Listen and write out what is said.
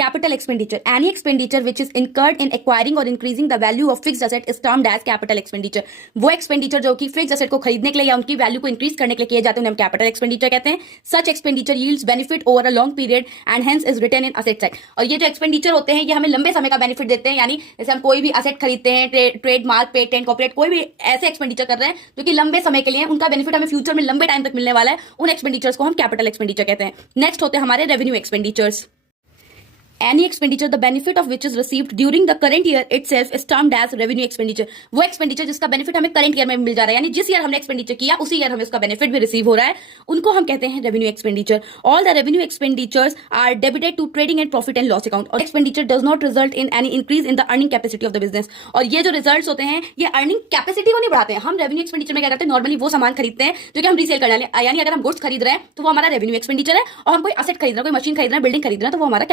Capital expenditure. Any expenditure which is incurred in acquiring or increasing the value of fixed asset is termed as capital expenditure. वो expenditure जो कि fixed asset को खरीदने के लिए या उनकी value को increase करने के लिए किए जाते हैं उन्हें हम capital expenditure कहते हैं. Such expenditure yields benefit over a long period and hence is written in asset side. और ये जो expenditure होते हैं ये हमें लंबे समय का benefit देते हैं, यानी जैसे हम कोई भी asset खरीदते हैं, ट्रेडमार्क, पेटेंट, कॉर्पोरेट, कोई भी ऐसे expenditure कर रहे हैं जो कि लंबे समय के लिए उनका benefit हमें फ्यूचर में लंबे टाइम तक मिलने वाला है, उन expenditures को हम capital expenditure कहते हैं. नेक्स्ट होते हैं हमारे revenue expenditures. Any expenditure the benefit of which is received during the current year itself is termed as revenue expenditure. वो expenditure जिसका benefit हमें current year में मिल जा रहा है, यानी जिस year हमने expenditure किया उसी year हमें उसका benefit भी receive हो रहा है, उनको हम कहते हैं revenue expenditure. All the revenue expenditures are debited to trading and profit and loss account. और expenditure does not result in any increase in the earning capacity of the business. और ये जो results होते हैं ये earning capacity को नहीं बढ़ाते हैं. हम revenue expenditure में क्या करते हैं, normally वो सामान खरीदते हैं जो कि हम रीसेल करने वाले, यानी अगर हम goods खरीद रहे हैं तो वो हमारा revenue expenditure है, और हम कोई asset खरीद रहे हैं, कोई मशीन खरीद रहे हैं, बिल्डिंग खरीद रहे हैं तो वो हमारा